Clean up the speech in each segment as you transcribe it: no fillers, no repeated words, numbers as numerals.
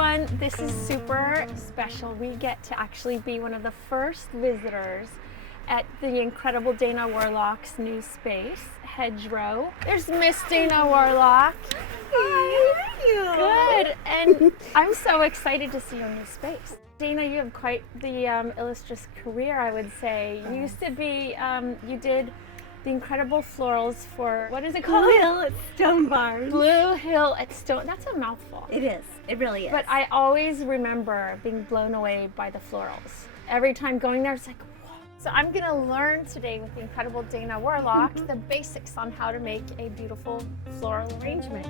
everyone. This is super special. We get to actually be one of the first visitors at the incredible Dana Worlock's new space, Hedgerow. There's Miss Dana Worlock. Hi, how are you? Good, and I'm so excited to see your new space. Dana, you have quite the illustrious career, I would say. You used to be, you did the incredible florals for, what is it called? Blue Hill at Stone Barns. Blue Hill at Stone, that's a mouthful. It is, it really is. But I always remember being blown away by the florals. Every time going there, it's like, whoa. So I'm gonna learn today with the incredible Dana Worlock the basics on how to make a beautiful floral arrangement.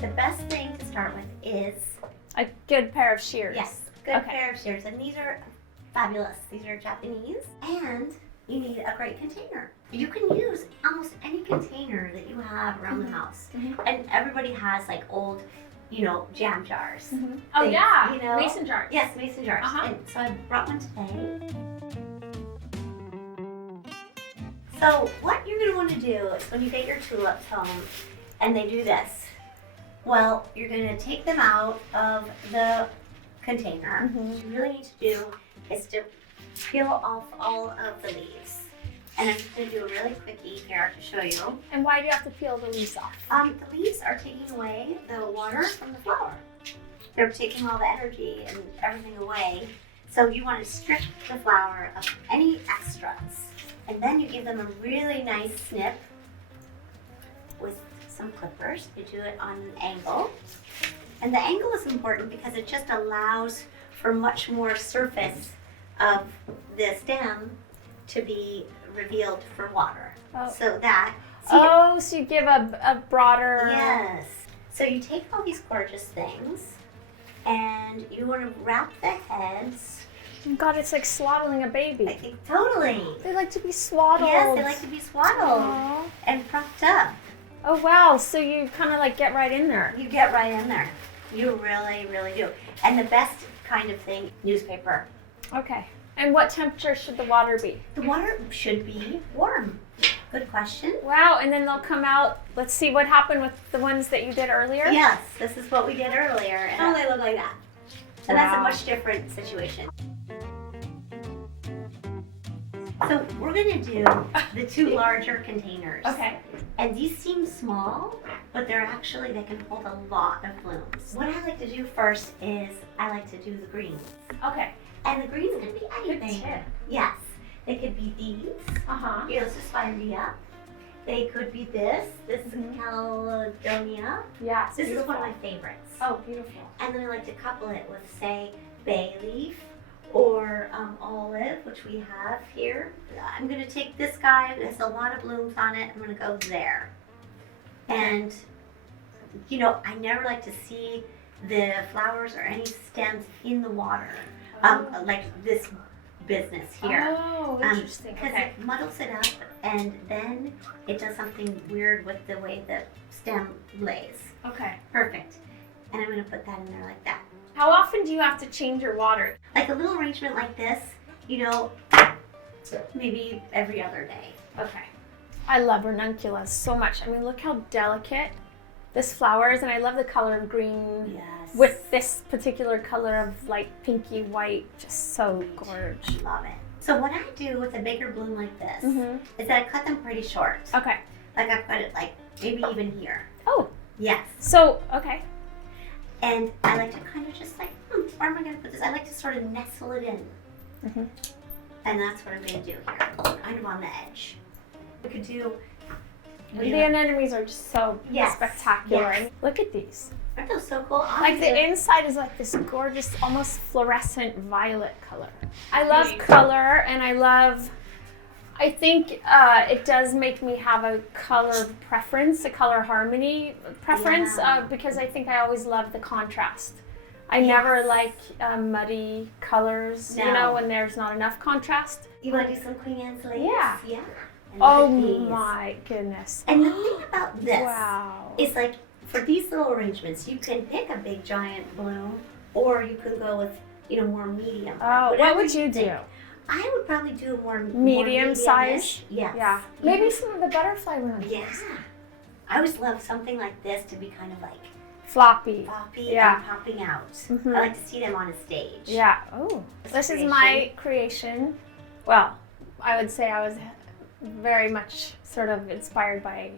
The best thing to start with is, A good pair of shears. yes, good Okay. pair of shears. And these are fabulous. These are Japanese. And you need a great container. You can use almost any container that you have around the house. And everybody has like old, jam jars. Oh Things, yeah, mason jars. Yes, mason jars. Uh-huh. And so I brought one today. So what you're going to want to do is when you get your tulips home and they do this, well, you're going to take them out of the container. What you really need to do is to peel off all of the leaves. And I'm just going to do a really quickie here to show you. And why do you have to peel the leaves off? The leaves are taking away the water from the flower. They're taking all the energy and everything away. So you want to strip the flower of any extras. And then you give them a really nice snip with some clippers. You do it on an angle. And the angle is important because it just allows for much more surface of the stem to be revealed for water. Oh. So that, So you give a broader... yes. So you take all these gorgeous things and you want to wrap the heads. God, it's like swaddling a baby. I think totally. They like to be swaddled. Yes, they like to be swaddled Aww. and propped up. Oh wow, so you kind of like get right in there. You get right in there. You really, really do. And the best kind of thing, newspaper. Okay. And what temperature should the water be? The water should be warm. Good question. Wow, and then they'll come out. Let's see what happened with the ones that you did earlier. Yes, this is what we did earlier. And they look like that. And that's a Wow. much different situation. So we're going to do the two larger containers. Okay. And these seem small, but they can hold a lot of blooms. What I like to do first is I like to do the greens. Okay. And the greens can be anything. tip. Yes. They could be these. Uh-huh. Here, let's just fire these up. They could be this. This is Caledonia. Yes. This is one of my favorites. Oh, beautiful. And then I like to couple it with, say, bay leaf or olive, which we have here. I'm going to take this guy. It has a lot of blooms on it. I'm going to go there. And, I never like to see the flowers or any stems in the water, like this business here. Oh, interesting. Because Okay. it muddles it up, and then it does something weird with the way the stem lays. Okay. Perfect. And I'm going to put that in there like that. How often do you have to change your water? Like a little arrangement like this, maybe every other day. Okay. I love ranunculus so much. I mean, look how delicate this flower is, and I love the color of green Yes. with this particular color of like pinky white. Just so gorgeous. Love it. So what I do with a bigger bloom like this is that I cut them pretty short. Okay. Like I put it like maybe even here. Oh. Yes. So, okay. And I like to kind of just like, where am I going to put this? I like to sort of nestle it in. And that's what I'm going to do here, kind of on the edge. We could do... The anemones are just so Yes. spectacular. Yes. And look at these. Aren't those so cool? Like the inside is like this gorgeous, almost fluorescent violet color. I love color, and I think it does make me have a color preference, a color harmony preference, because I think I always love the contrast. I never like muddy colors, when there's not enough contrast. You want to do some Queen Anne's lace? Yeah. Yeah. And Oh look at these. my goodness. And the thing about this Wow. is like, for these little arrangements, you can pick a big giant bloom, or you can go with, more medium. Oh, what Whatever would you do? think. I would probably do a more medium size. Yes. Yeah. Maybe some of the butterfly ones. Yeah. I always love something like this to be kind of like floppy. And popping out. I like to see them on a stage. Yeah. Oh. This is my creation. Well, I would say I was very much sort of inspired by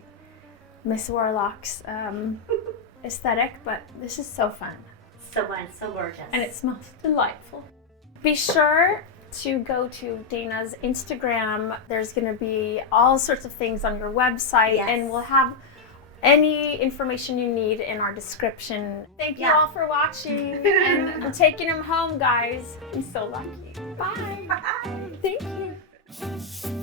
Miss Worlock's aesthetic, but this is so fun. So fun, so gorgeous. And it smells delightful. Be sure to go to Dana's Instagram. There's going to be all sorts of things on your website, and we'll have any information you need in our description. Thank you all for watching, and we're taking them home, guys. I'm so lucky. Bye. Bye. Thank you.